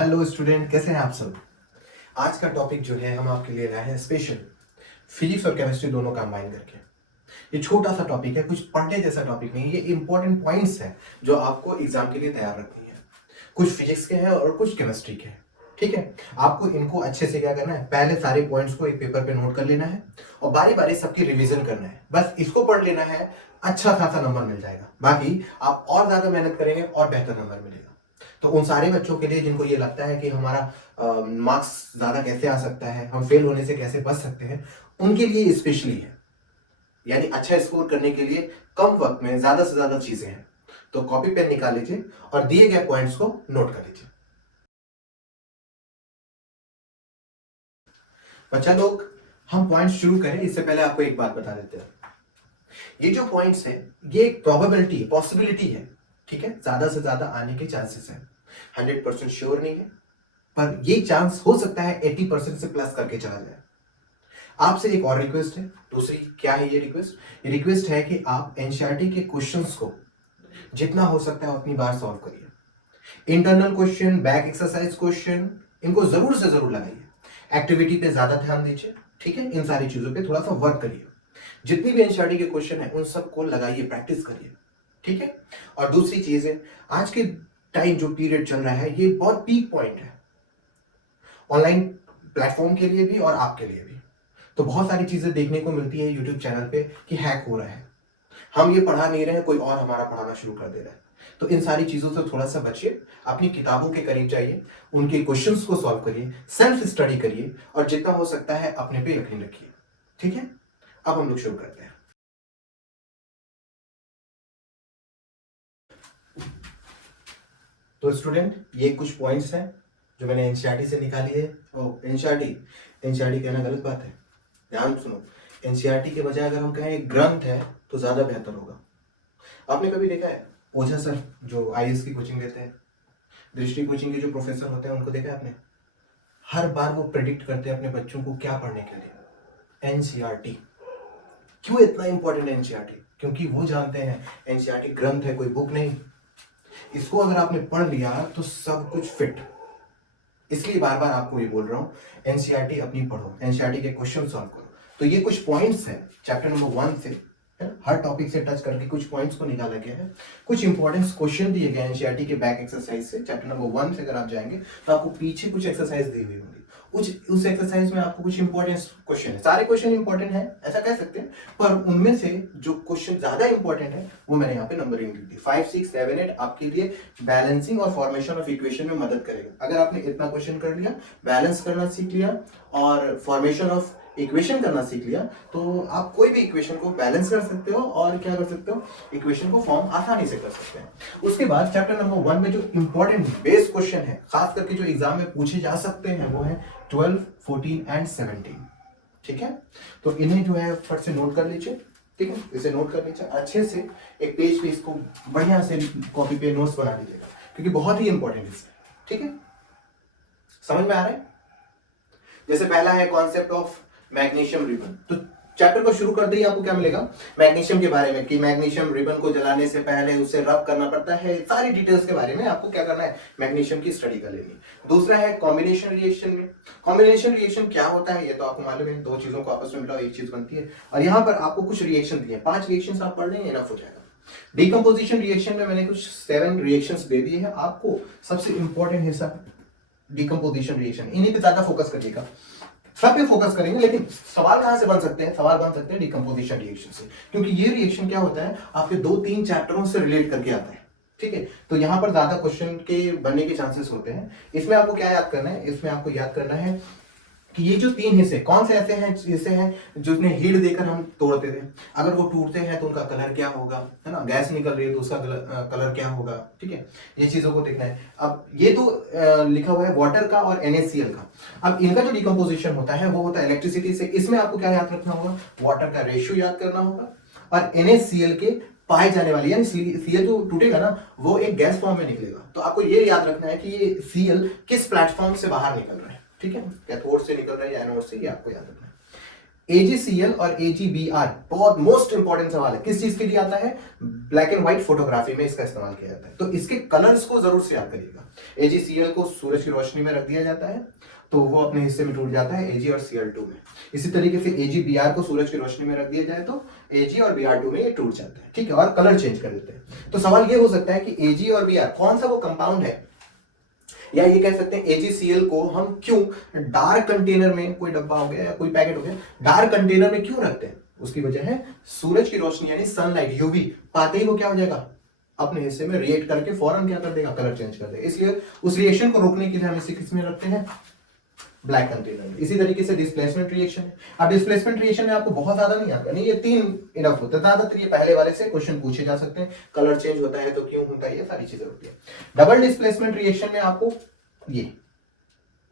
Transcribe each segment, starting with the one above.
Hello student, कैसे हैं आप सब। आज का टॉपिक जो है हम आपके लिए लाए हैं स्पेशल फिजिक्स और केमिस्ट्री दोनों कंबाइन करके। ये छोटा सा टॉपिक है, कुछ पढ़ने जैसा टॉपिक नहीं, ये इंपॉर्टेंट पॉइंट्स हैं जो आपको एग्जाम के लिए तैयार रखनी है। कुछ फिजिक्स के हैं और कुछ केमिस्ट्री के हैं। ठीक है, आपको इनको अच्छे से क्या करना है, पहले सारे पॉइंट्स को एक पेपर पे नोट कर लेना है और बारी बारी सबकी रिवीजन करना है। बस इसको पढ़ लेना है, अच्छा खासा नंबर मिल जाएगा। बाकी आप और ज्यादा मेहनत करेंगे और बेहतर नंबर मिलेगा। तो उन सारे बच्चों के लिए जिनको ये लगता है कि हमारा मार्क्स ज्यादा कैसे आ सकता है, हम फेल होने से कैसे बच सकते हैं, उनके लिए स्पेशली है। यानी अच्छा स्कोर करने के लिए कम वक्त में ज्यादा से ज्यादा चीजें हैं। तो कॉपी पेन निकाल लीजिए और दिए गए पॉइंट्स को नोट कर लीजिए। बच्चा लोग, हम पॉइंट्स शुरू करें इससे पहले आपको एक बात बता देते हैं। ये जो पॉइंट्स हैं, ये एक प्रोबेबिलिटी पॉसिबिलिटी है। ठीक है, ज्यादा से ज्यादा आने के चांसेस हैं। 100% श्योर नहीं है, पर ये चांस हो सकता है 80% से प्लस करके चला जाए। आपसे एक और रिक्वेस्ट है। दूसरी क्या है ये रिक्वेस्ट? ये रिक्वेस्ट है कि आप एनसीईआरटी के क्वेश्चंस को जितना हो सकता है उतनी बार सॉल्व करिए। Internal question, back exercise question, इनको जरूर से जरूर लगाइए। एक्टिविटी पे ज्यादा ध्यान दीजिए। ठीक है, इन सारी चीजों पे थोड़ा सा वर्क करिए। जितनी भी एनसीईआरटी के क्वेश्चन है उन सबको लगाइए, प्रैक्टिस करिए। ठीक है, और दूसरी चीज है, आज के टाइम जो पीरियड चल रहा है ये बहुत पीक पॉइंट है, ऑनलाइन प्लेटफॉर्म के लिए भी और आपके लिए भी। तो बहुत सारी चीजें देखने को मिलती है यूट्यूब चैनल पे कि हैक हो रहा है, हम ये पढ़ा नहीं रहे हैं, कोई और हमारा पढ़ाना शुरू कर दे रहा है। तो इन सारी चीजों से थोड़ा सा बचिए, अपनी किताबों के करीब जाइए, उनके क्वेश्चंस को सॉल्व करिए, सेल्फ स्टडी करिए और जितना हो सकता है अपने पे यकीन रखिए। ठीक है, अब हम लोग शुरू करते हैं। तो स्टूडेंट, ये कुछ पॉइंट्स हैं जो मैंने एनसीईआरटी से निकाली है। एनसीईआरटी एनसीईआरटी कहना गलत बात है, ध्यान सुनो। एनसीईआरटी के बजाय अगर हम कहें एक ग्रंथ है तो ज्यादा बेहतर होगा। आपने कभी देखा है ओझा सर जो आईएएस की कोचिंग देते हैं, दृष्टि कोचिंग के जो प्रोफेसर होते हैं, उनको देखा है आपने? हर बार वो प्रेडिक्ट करते हैं अपने बच्चों को क्या पढ़ने के लिए, एनसीईआरटी। क्यों इतना इंपॉर्टेंट है एनसीईआरटी? क्योंकि वो जानते हैं एनसीईआरटी ग्रंथ है, कोई बुक नहीं। इसको अगर आपने पढ़ लिया तो सब कुछ फिट। इसलिए बार बार आपको ये बोल रहा हूं, एनसीईआरटी अपनी पढ़ो, एनसीईआरटी के क्वेश्चन सॉल्व करो। तो ये कुछ पॉइंट्स हैं चैप्टर नंबर 1 से, हर टॉपिक से टच करके कुछ पॉइंट्स को निकाला गया है। कुछ इंपॉर्टेंट क्वेश्चन दिए गए एनसीईआरटी के बैक एक्सरसाइज से। चैप्टर नंबर 1 से अगर आप जाएंगे तो आपको पीछे कुछ एक्सरसाइज दी हुई होंगी। उस एक्सरसाइज में आपको कुछ इंपॉर्टेंट क्वेश्चन है, सारे क्वेश्चन इंपॉर्टेंट है ऐसा कह सकते हैं, पर उनमें से जो क्वेश्चन ज्यादा इंपॉर्टेंट है वो मैंने यहाँ पे नंबरिंग दी थी। 5, 6, 7, 8 आपके लिए बैलेंसिंग और फॉर्मेशन ऑफ इक्वेशन में मदद करेगा। अगर आपने इतना क्वेश्चन कर लिया, बैलेंस करना सीख लिया और फॉर्मेशन ऑफ इक्वेशन करना सीख लिया, तो आप कोई भी इक्वेशन को बैलेंस कर सकते हो और क्या कर सकते हो, इक्वेशन को फॉर्म आसानी से कर सकते हैं। उसके बाद चैप्टर नंबर 1 में जो इंपॉर्टेंट बेस क्वेश्चन है, खास करके जो एग्जाम में पूछे जा सकते हैं, वो है 12, 14 एंड 17। ठीक है, तो इन्हें जो है फट से नोट कर लीजिए। ठीक है, इसे नोट कर लीजिए अच्छे से, एक पेज पे इसको बढ़िया से कॉपी पे नोट्स बना लीजिएगा, क्योंकि बहुत ही इंपॉर्टेंट है। ठीक है, समझ में आ रहा है? जैसे पहला है कॉन्सेप्ट ऑफ मैग्नीशियम रिबन। तो चैप्टर को शुरू करते ही आपको क्या मिलेगा, मैग्नीशियम के बारे में, कि मैग्नीशियम रिबन को जलाने से पहले उसे रब करना पड़ता है। सारी डिटेल्स के बारे में आपको क्या करना है, मैग्नीशियम की स्टडी कर लेनी। दूसरा है कॉम्बिनेशन रिएक्शन में। कॉम्बिनेशन रिएक्शन क्या होता है ये तो आपको मालूम है, दो चीजों को आपस में मिलाओ एक चीज बनती है। और यहाँ पर आपको कुछ रिएक्शन दिए, 5 रिएक्शन आप पढ़ लेंगे इनफ हो जाएगा। डिकम्पोजिशन रिएक्शन में मैंने कुछ 7 रिएक्शंस दे दिए हैं आपको। सबसे इंपॉर्टेंट हिस्सा डिकम्पोजिशन रिएक्शन, इन्हीं पे ज्यादा फोकस करिएगा। सब पे फोकस करेंगे, लेकिन सवाल कहां से बन सकते हैं, सवाल बन सकते हैं डिकम्पोजिशन रिएक्शन से, क्योंकि ये रिएक्शन क्या होता है, आपके 2-3 चैप्टरों से रिलेट करके आता है। ठीक है, तो यहां पर ज्यादा क्वेश्चन के बनने के चांसेस होते हैं। इसमें आपको क्या याद करना है, इसमें आपको याद करना है कि ये जो 3 हिस्से कौन से ऐसे हैं हिस्से हैं जो इसमें हीट देकर हम तोड़ते थे, अगर वो टूटते हैं तो उनका कलर क्या होगा, है ना, गैस निकल रही है तो उसका कलर क्या होगा। ठीक है, ये चीजों को देखना है। अब ये तो लिखा हुआ है वाटर का और NaCl का। अब इनका जो डिकम्पोजिशन होता है वो होता है इलेक्ट्रिसिटी से। इसमें आपको क्या याद रखना होगा, वाटर का रेशियो याद करना होगा और NaCl के पाए जाने वाली, यानी Cl जो टूटेगा ना वो एक गैस फॉर्म में निकलेगा। तो आपको ये याद रखना है कि ये Cl किस प्लेटफॉर्म से बाहर निकल रहा है। ठीक है, कैथोड से निकल रहा है या एनोड से, ये आपको याद रखना है। AgCl और AgBr बहुत मोस्ट इंपॉर्टेंट सवाल है, किस चीज के लिए आता है, ब्लैक एंड व्हाइट फोटोग्राफी में इसका इस्तेमाल किया जाता है। तो इसके कलर्स को जरूर से याद करिएगा। AgCl को सूरज की रोशनी में रख दिया जाता है तो वो अपने हिस्से में टूट जाता है Ag और Cl2 में। इसी तरीके से AgBr को सूरज की रोशनी में रख दिया जाए तो Ag और Br2 में ये टूट जाता है, ठीक है, और कलर चेंज कर देते हैं। तो सवाल ये हो सकता है कि Ag और Br कौन सा वो कंपाउंड है, या ये कह सकते हैं AgCl को हम क्यों डार्क कंटेनर में, कोई डब्बा हो गया या कोई पैकेट हो गया, डार्क कंटेनर में क्यों रखते हैं, उसकी वजह है सूरज की रोशनी यानी सनलाइट यूवी पाते ही वो क्या हो जाएगा, अपने हिस्से में रिएक्ट करके फौरन क्या कर देगा, कलर चेंज कर देगा। इसलिए उस रिएक्शन को रोकने के लिए हम इसे किस में रखते हैं, ब्लैक कंटेनर में। इसी तरीके से डिस्प्लेसमेंट रिएक्शन है। अब डिस्प्लेसमेंट रिएक्शन में आपको बहुत ज्यादा नहीं आता, नहीं ये 3 इनफ होता है, ज्यादातर ये पहले वाले से क्वेश्चन पूछे जा सकते हैं, कलर चेंज होता है तो क्यों होता है, ये सारी चीजें होती है। डबल डिस्प्लेसमेंट रिएक्शन में आपको ये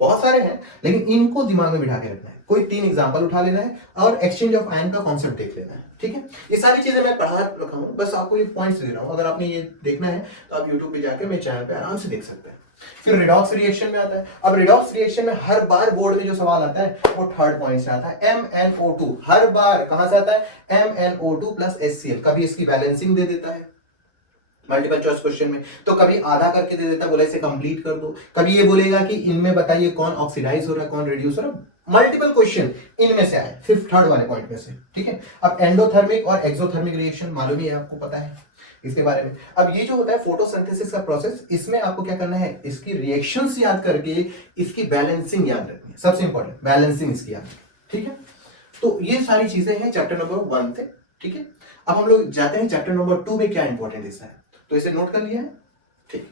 बहुत सारे हैं लेकिन इनको दिमाग में बिठा के रखना है, कोई 3 एग्जांपल उठा लेना है और एक्सचेंज ऑफ आयन का कॉन्सेप्ट देख लेना है, ठीक है। ये सारी चीजें मैं पढ़ा रखा हूं, बस आपको ये पॉइंट्स दे रहा हूं। अगर आपने ये देखना है तो आप YouTube पे जाकर मेरे चैनल पे आराम से देख सकते हैं। फिर रिडॉक्स रिएक्शन में आता है। अब रिडॉक्स रिएक्शन में हर बार बोर्ड में जो सवाल आता है वो थर्ड पॉइंट से आता है, MnO2। हर बार कहां से आता है, MnO2 प्लस HCl। कभी इसकी बैलेंसिंग दे देता है मल्टीपल चॉइस क्वेश्चन में, तो कभी आधा करके दे देता है, बोले इसे कंप्लीट कर दो। कभी ये बोलेगा कि इनमें बताइए कौन ऑक्सीडाइज हो रहा है, कौन रिड्यूस हो रहा है। मल्टीपल क्वेश्चन इनमें से आए, फिफ्थ थर्ड वाले पॉइंट में से, ठीक है। अब एंडोथर्मिक और एक्सोथर्मिक रिएक्शन मालूम ही है, आपको पता है इसके बारे में। अब ये जो होता है फोटोसिंथेसिस का प्रोसेस, इसमें आपको क्या करना है, इसकी रिएक्शंस याद करके इसकी बैलेंसिंग याद रखनी है, सबसे इंपॉर्टेंट बैलेंसिंग इसकी याद, ठीक है। तो ये सारी चीजें हैं चैप्टर नंबर 1 से, ठीक है। अब हम लोग जाते हैं चैप्टर नंबर 2 में, क्या इंपॉर्टेंट हिस्सा है, तो इसे नोट कर लिया है, ठीक।